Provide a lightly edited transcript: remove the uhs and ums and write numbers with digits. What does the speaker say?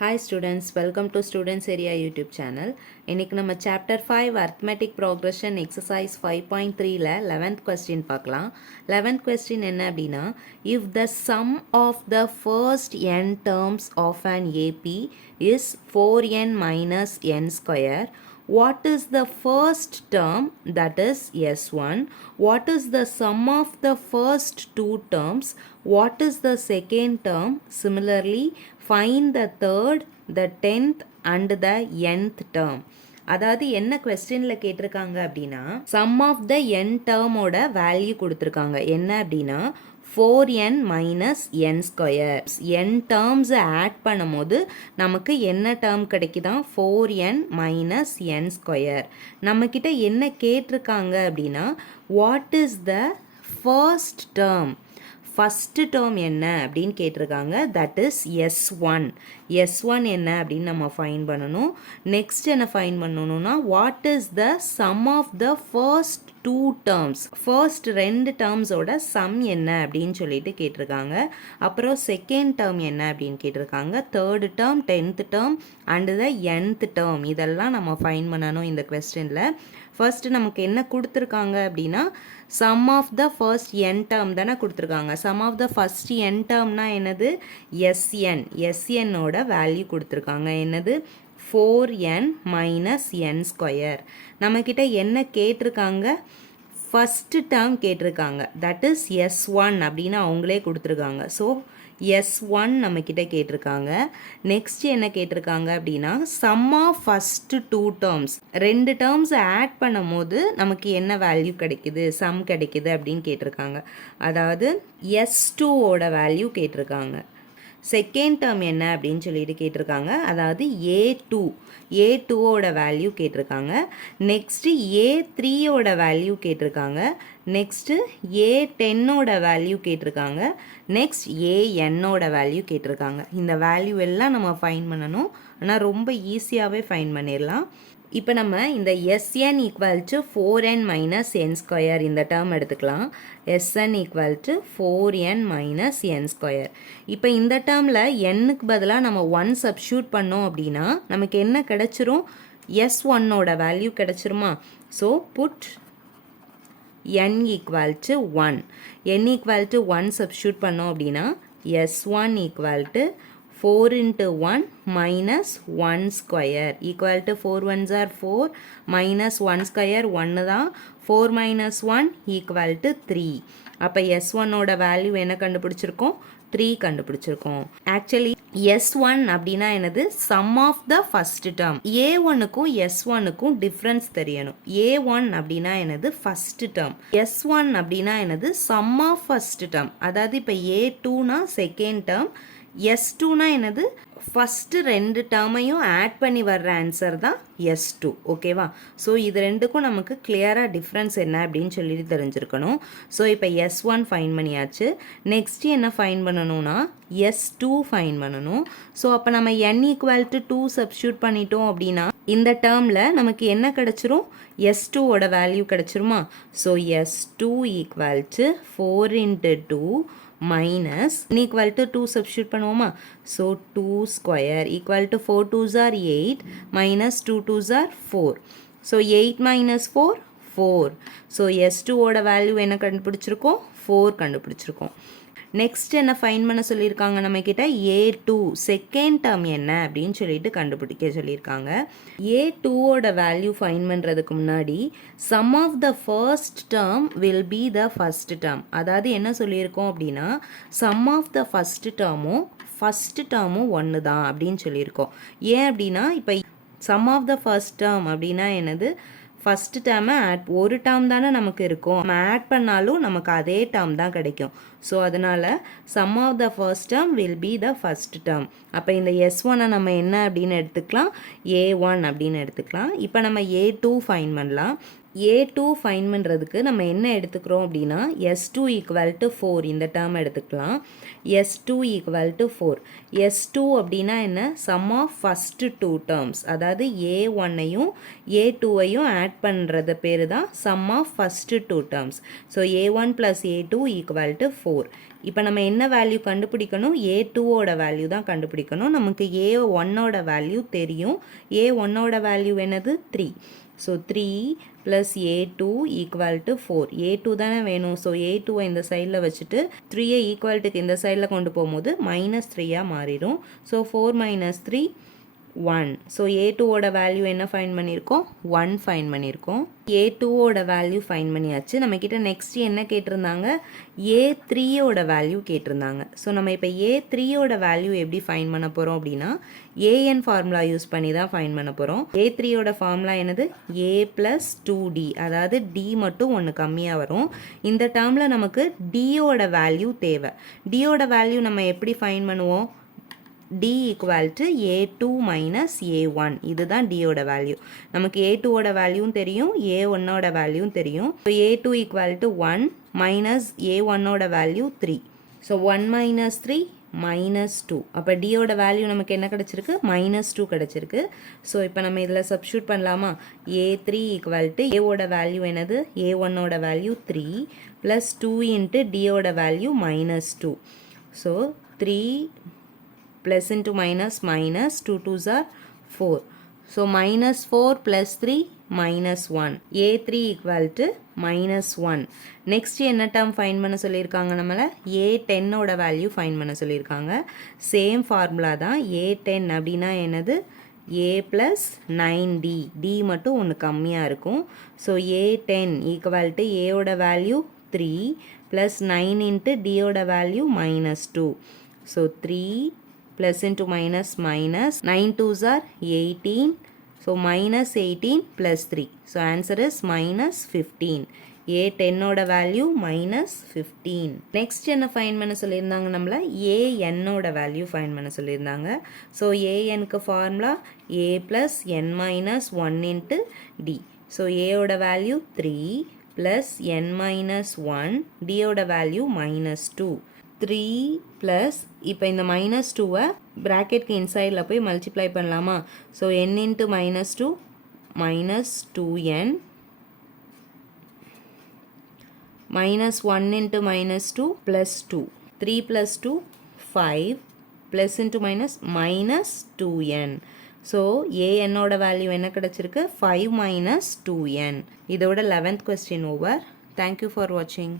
Hi students, welcome to Students Area YouTube channel. இன்னைக்கு நம்ம chapter 5 arithmetic progression exercise 5.3ல 11th question பார்க்கலாம். 11th question என்ன அப்படின்னா, if the sum of the first n terms of an AP is 4n minus n square, what is the first term, that is S1? What is the sum of the first two terms? What is the second term? Similarly, find the third, the 10th and the nth term. அதாவது என்ன கொஸ்டினில் கேட்டிருக்காங்க அப்படின்னா, sum of the n டேர்மோட value கொடுத்துருக்காங்க. என்ன அப்படின்னா 4n minus n square. n டேர்ம்ஸை ஆட் பண்ணும்போது நமக்கு என்ன டேர்ம் கிடைக்குதான், 4n மைனஸ் n ஸ்கொயர். நம்மக்கிட்ட என்ன கேட்டிருக்காங்க அப்படின்னா, what is the first term, first term என்ன அப்படின்னு கேட்டிருக்காங்க. That is S1. S1 என்ன அப்படின்னு நம்ம ஃபைன் பண்ணணும். நெக்ஸ்ட் என்ன ஃபைன் பண்ணணும்னா, what is the sum of the first two terms, first ரெண்டு டேர்ம்ஸோட சம் என்ன அப்படின்னு சொல்லிட்டு கேட்டிருக்காங்க. அப்புறம் செகண்ட் டேர்ம் என்ன அப்படின்னு கேட்டிருக்காங்க. Third term, 10th term and the nth term, இதெல்லாம் நம்ம ஃபைன் பண்ணணும் இந்த கொஸ்டினில். ஃபர்ஸ்ட் நமக்கு என்ன கொடுத்துருக்காங்க அப்படின்னா, sum of the first n term தானே கொடுத்துருக்காங்க. Sum of the first n டேர்ம்னா என்னது, SN. SNோட வேல்யூ கொடுத்துருக்காங்க. என்னது, 4n மைனஸ் n ஸ்கொயர். நம்மக்கிட்ட என்ன கேட்டிருக்காங்க, ஃபஸ்ட்டு டேர்ம் கேட்டிருக்காங்க. தட் இஸ் S1 அப்படின்னு அவங்களே கொடுத்துருக்காங்க. ஸோ S1 நம்மக்கிட்ட கேட்டிருக்காங்க. நெக்ஸ்ட் என்ன கேட்டிருக்காங்க அப்படின்னா, sum of first two terms, ரெண்டு டேர்ம்ஸ் ஆட் பண்ணும் போது நமக்கு என்ன வேல்யூ கிடைக்குது, சம் கிடைக்குது அப்படின்னு கேட்டிருக்காங்க. அதாவது S2ஓட வேல்யூ கேட்டிருக்காங்க. செகண்ட் டேர்ம் என்ன அப்படின்னு சொல்லிட்டு கேட்டிருக்காங்க. அதாவது A2ஓட வேல்யூ கேட்டிருக்காங்க. நெக்ஸ்ட்டு A3ஓட வேல்யூ கேட்டிருக்காங்க. நெக்ஸ்ட்டு A10ஓட வேல்யூ கேட்டிருக்காங்க. நெக்ஸ்ட் ANஓட வேல்யூ கேட்டிருக்காங்க. இந்த வேல்யூ எல்லாம் நம்ம ஃபைன் பண்ணணும். ஆனால் ரொம்ப ஈஸியாகவே ஃபைன் பண்ணிடலாம். இப்போ நம்ம இந்த SN equal to 4n minus n square இந்த டேர்ம் எடுத்துக்கலாம். SN equal to 4n minus n square. இப்போ இந்த டேர்மில் nக்கு பதிலாக நம்ம 1 சப்ஸ்டியூட் பண்ணோம் அப்படின்னா நமக்கு என்ன கிடச்சிரும், S1ஓட வேல்யூ கிடச்சிருமா. So put n equal to 1. n equal to 1 substitute பண்ணோம் அப்படின்னா S1 equal to 4 into 1 minus 1 square equal to 4 ones are 4 minus 1 square 1 தான். 4 minus 1 equal to 3. அப்போ S1ஓட வேல்யூ என்ன கண்டுபிடிச்சிருக்கோம், 3 கண்டுபிடிச்சிருக்கோம். ஆக்சுவலி S1 அப்படின்னா என்னது, sum of the first term. A1க்கும் S1க்கும் டிஃப்ரென்ஸ் தெரியணும். A1 அப்படின்னா என்னது, ஃபஸ்ட் டேர்ம். S1 அப்படின்னா என்னது, சம் ஆஃப் ஃபஸ்ட் டேர்ம். அதாவது இப்போ A2னா செகண்ட் டேர்ம், S2னா என்னது, ஃபஸ்ட்டு ரெண்டு டேர்மையும் ஆட் பண்ணி வர்ற ஆன்சர் தான் S2. ஓகேவா. ஸோ இது ரெண்டுக்கும் நமக்கு கிளியராக டிஃப்ரென்ஸ் என்ன அப்படின்னு சொல்லிட்டு தெரிஞ்சிருக்கணும். ஸோ இப்போ S1 ஃபைன் பண்ணியாச்சு. நெக்ஸ்ட்டு என்ன ஃபைன் பண்ணணும்னா S2 ஃபைன் பண்ணணும். ஸோ அப்போ நம்ம n ஈக்குவல் டு 2 சப்ஸ்டியூட் பண்ணிட்டோம் அப்படின்னா இந்த டேர்மில் நமக்கு என்ன கிடச்சிரும், S2ஓட வேல்யூ கிடச்சிருமா. So S2 equal to 4 into 2 minus n equal to 2 substitute பண்ணுவோமா. so 2 square equal to 4 2s are 8 minus 2 2s are 4. so 8 minus 4 4. so S2 ஓட வேல்யூ என்ன கண்டுபிடிச்சிருக்கோம், 4 கண்டுபிடிச்சிருக்கோம். நெக்ஸ்ட் என்ன ஃபைன் பண்ண சொல்லியிருக்காங்க நம்ம கிட்ட, A2 செகண்ட் டேர்ம் என்ன அப்படின்னு சொல்லிட்டு கண்டுபிடிக்க சொல்லியிருக்காங்க. A2ஓட வேல்யூ ஃபைன் பண்ணுறதுக்கு முன்னாடி sum of the first term will be the first term. அதாவது என்ன சொல்லியிருக்கோம் அப்படின்னா, சம் ஆஃப் த ஃபஸ்ட் டேர்மும் ஒன்று தான் அப்படின்னு சொல்லியிருக்கோம். ஏன் அப்படின்னா இப்போ sum of the first term அப்படின்னா என்னது, ஃபஸ்ட்டு டேர்மை ஒரு டேர்ம் தானே நமக்கு இருக்கும், நம்ம ஆட் பண்ணாலும் நமக்கு அதே டேர்ம் தான் கிடைக்கும். ஸோ அதனால் sum of the first term will be the first term. அப்போ இந்த S1 நம்ம என்ன அப்படின்னு எடுத்துக்கலாம், A1 அப்படின்னு எடுத்துக்கலாம். இப்போ நம்ம A2 ஃபைன் பண்ணலாம். A2 ஃபைன் பண்ணுறதுக்கு நம்ம என்ன எடுத்துக்கிறோம் அப்படின்னா, S2 ஈக்குவல் டு 4 இந்த டேர்ம் எடுத்துக்கலாம். S2 equal to 4. S2 அப்படின்னா என்ன, sum of first two terms. அதாவது A1ஐயும் A2ஐயும் ஆட் பண்ணுறது பேர் தான் sum of first two terms. So A1 + A2 equal to 4. 4. இப்போ நம்ம என்ன வேல்யூ கண்டுபிடிக்கணும்? A2ஓட வேல்யூ தான் கண்டுபிடிக்கணும். நமக்கு A1ஓட வேல்யூ தெரியும். A1ஓட வேல்யூ என்னது? 3. So 3 + A2 = 4. A2 தானே வேணும். ஸோ A2 இந்த சைடில் வச்சுட்டு 3 ஈக்குவல்ட்டுக்கு இந்த சைடில் கொண்டு போகும்போது -3 மாறிடும். ஸோ 4 - 3 1. ஸோ A2ஓட வேல்யூ என்ன ஃபைன் பண்ணியிருக்கோம்? 1 ஃபைன் பண்ணியிருக்கோம். A2ஓட வேல்யூ ஃபைன் பண்ணியாச்சு. நம்மக்கிட்ட நெக்ஸ்ட் என்ன கேட்டிருந்தாங்க? A3ஓட வேல்யூ கேட்டிருந்தாங்க. ஸோ நம்ம இப்போ A3ஓட வேல்யூ எப்படி ஃபைன் பண்ண போகிறோம் அப்படின்னா AN ஃபார்முலா யூஸ் பண்ணி தான் ஃபைன் பண்ண போகிறோம். A3ஓட ஃபார்முலா என்னது? A + 2D. அதாவது D மட்டும் ஒன்று கம்மியாக வரும். இந்த டேர்மில் நமக்கு Dயோட வேல்யூ தேவை. Dயோட வேல்யூ நம்ம எப்படி ஃபைன் பண்ணுவோம்? D = A2 - A1. இதுதான் Dயோட வேல்யூ. நமக்கு A2ஓட வேல்யூவும் தெரியும், A1ஓட வேல்யூவும் தெரியும். ஸோ A2 = 1 - A1ஓட வேல்யூ 3. ஸோ 1 - 3 -2. அப்போ Dயோட வேல்யூ நமக்கு என்ன கிடச்சிருக்கு? -2 கிடச்சிருக்கு. ஸோ இப்போ நம்ம இதில் சப்ஸ்டியூட் பண்ணலாமா? A3 = Aவோட வேல்யூ என்னது? A1ஓட வேல்யூ 3 + 2 × Dயோட value -2. So 3 plus into minus, 2 2s are 4. So -4 + 3 -1. A3 = -1. Next என்ன term find பண்ண சொல்லியிருக்காங்க நம்மள? A10 ஓட வேல்யூ ஃபைன் பண்ண சொல்லியிருக்காங்க. சேம் ஃபார்முலா தான். A10 அப்படின்னா என்னது? A + 9D. D மட்டும் ஒன்று கம்மியாக இருக்கும். ஸோ A10 = Aயோட வேல்யூ 3 + 9 × Dயோட value -2. So 3 plus into minus, 9 2s are 18. So -18 + 3. So answer is -15. A10 ஓட வேல்யூ -15. நெக்ஸ்ட் என்ன ஃபைன் பண்ண சொல்லியிருந்தாங்க நம்மள? ANஓட வேல்யூ ஃபைன் பண்ண சொல்லியிருந்தாங்க. ஸோ ANக்கு formula A + n - 1 × D. So Aயோட வேல்யூ 3 + n - 1. Dயோட வேல்யூ -2. 3 + இப்போ இந்த -2-வை ப்ராக்கெட்க்கு இன்சைடில் போய் மல்டிப்ளை பண்ணலாமா? So n × -2 -2n -1 × -2 +2. 3 + 2 5 + into minus -2n. So ANஓட வேல்யூ என்ன கிடச்சிருக்கு? 5 - 2n. இதோட 11th question over. Thank you for வாட்சிங்.